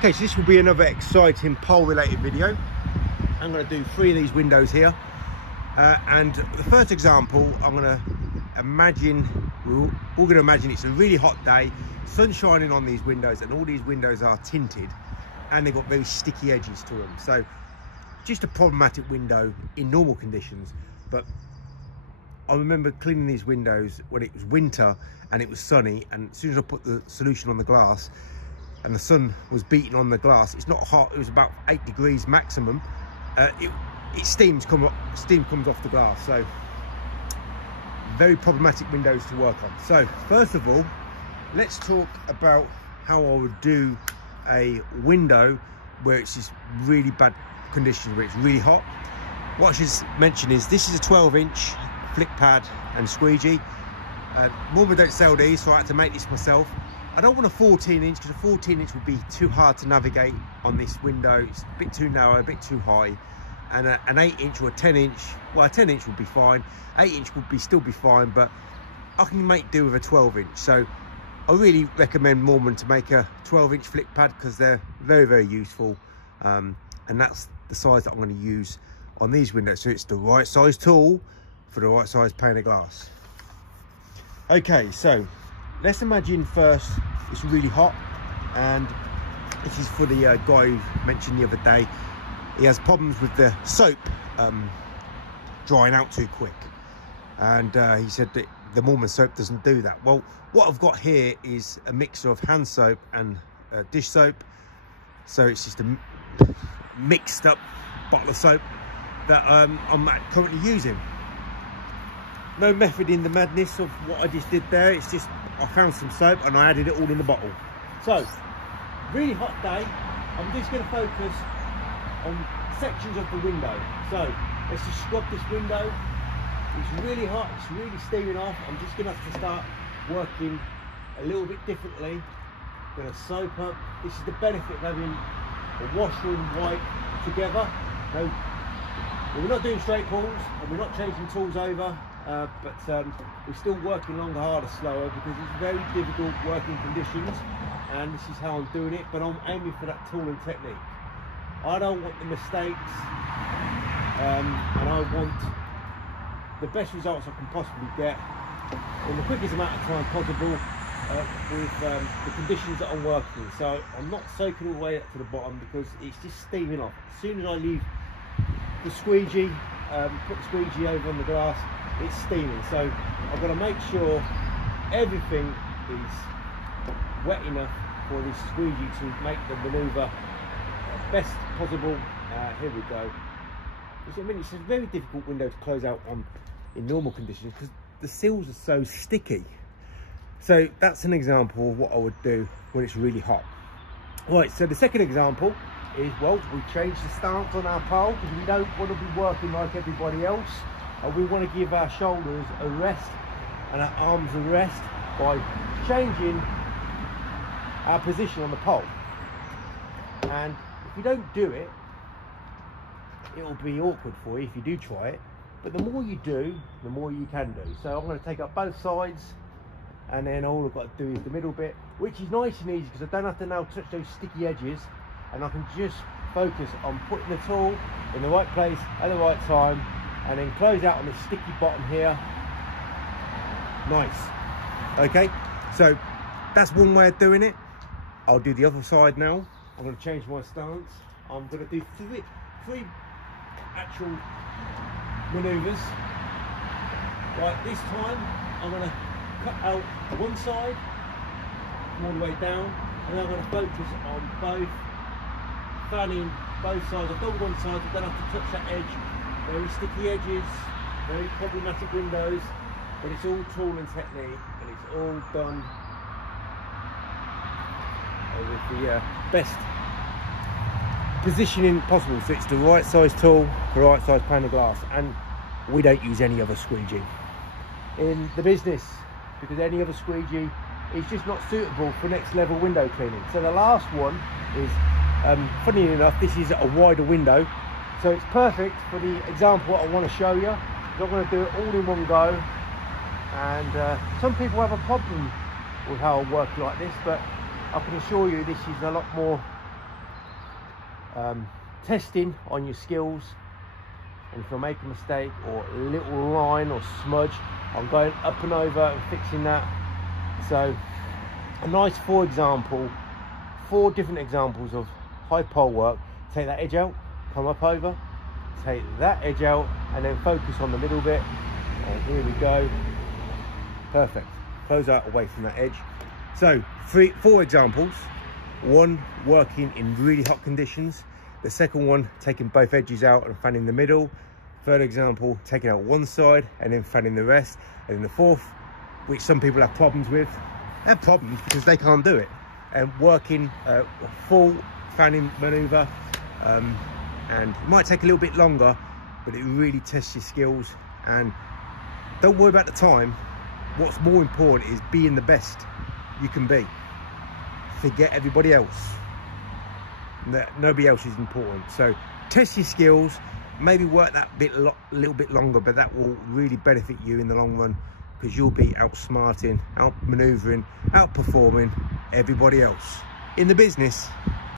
Okay, so this will be another exciting pole related video. I'm going to do 3 of these windows here. And the first example, I'm going to imagine, we're all going to imagine it's a really hot day, sun shining on these windows, and all these windows are tinted and they've got very sticky edges to them. So just a problematic window in normal conditions. But I remember cleaning these windows when it was winter and it was sunny, and as soon as I put the solution on the glass and the sun was beating on the glass, it's not hot, it was about 8 degrees maximum, steam comes off the glass. So very problematic windows to work on. So first of all, let's talk about how I would do a window where it's just really bad conditions, where it's really hot. What I should mention is this is a 12-inch flick pad and squeegee. Normally don't sell these, so I had to make this myself. I don't want a 14-inch because a 14-inch would be too hard to navigate on this window. It's a bit too narrow, a bit too high. And an 8-inch or a 10-inch, well, a 10-inch would be fine. 8-inch would still be fine, but I can make do with a 12-inch. So I really recommend Moorman to make a 12-inch flick pad because they're very, very useful. And that's the size that I'm going to use on these windows. So it's the right size tool for the right size pane of glass. Okay, so let's imagine first it's really hot, and this is for the guy who mentioned the other day. He has problems with the soap drying out too quick, and he said that the Moorman soap doesn't do that. Well, what I've got here is a mixture of hand soap and dish soap, so it's just a mixed up bottle of soap that I'm currently using. No method in the madness of what I just did there. It's just I found some soap and I added it all in the bottle. So really hot day, I'm just going to focus on sections of the window. So let's just scrub this window. It's really hot, it's really steaming off. I'm just going to have to start working a little bit differently. I'm going to soap up. This is the benefit of having a washroom wipe together. No, we're not doing straight pulls and we're not changing tools over, but we're still working longer, harder, slower, because it's very difficult working conditions, and this is how I'm doing it. But I'm aiming for that tooling technique. I don't want the mistakes, and I want the best results I can possibly get in the quickest amount of time possible with the conditions that I'm working. So I'm not soaking all the way up to the bottom because it's just steaming off. As soon as I leave the squeegee, put the squeegee over on the glass, it's steaming. So I've got to make sure everything is wet enough for this squeegee to make the manoeuvre best possible. Here we go. I mean, it's a very difficult window to close out on in normal conditions because the seals are so sticky. So that's an example of what I would do when it's really hot. Right, so the second example is, well, we change the stance on our pole because we don't want to be working like everybody else. We want to give our shoulders a rest and our arms a rest by changing our position on the pole. And if you don't do it, it'll be awkward for you if you do try it. But the more you do, the more you can do. So I'm going to take up both sides, and then all I've got to do is the middle bit, which is nice and easy because I don't have to now touch those sticky edges, and I can just focus on putting the tool in the right place at the right time, and then close out on the sticky bottom here. Nice. Okay, so that's one way of doing it. I'll do the other side now. I'm going to change my stance. I'm going to do three actual manoeuvres. Right, this time I'm going to cut out one side from all the way down, and then I'm going to focus on both, fanning both sides. I've done one side, I don't have to touch that edge. Very sticky edges, very problematic windows, but it's all tool and technique, and it's all done with the best positioning possible. So it's the right size tool, the right size pane of glass, and we don't use any other squeegee in the business because any other squeegee is just not suitable for next level window cleaning. So the last one is, funny enough, this is a wider window, so it's perfect for the example I want to show you. I'm going to do it all in one go, and some people have a problem with how I work like this, but I can assure you this is a lot more testing on your skills. And if I make a mistake or a little line or smudge, I'm going up and over and fixing that. So a nice four different examples of high pole work. Take that edge out, come up over, take that edge out, and then focus on the middle bit. And here we go. Perfect. Close out away from that edge. So four examples. One working in really hot conditions. The second one taking both edges out and fanning the middle. Third example, taking out one side and then fanning the rest. And then the fourth, which some people have problems with. They have problems because they can't do it. And working a full fanning maneuver. And it might take a little bit longer, but it really tests your skills. And don't worry about the time. What's more important is being the best you can be. Forget everybody else. Nobody else is important. So test your skills, maybe work that bit a little bit longer, but that will really benefit you in the long run, because you'll be outsmarting, outmaneuvering, outperforming everybody else in the business.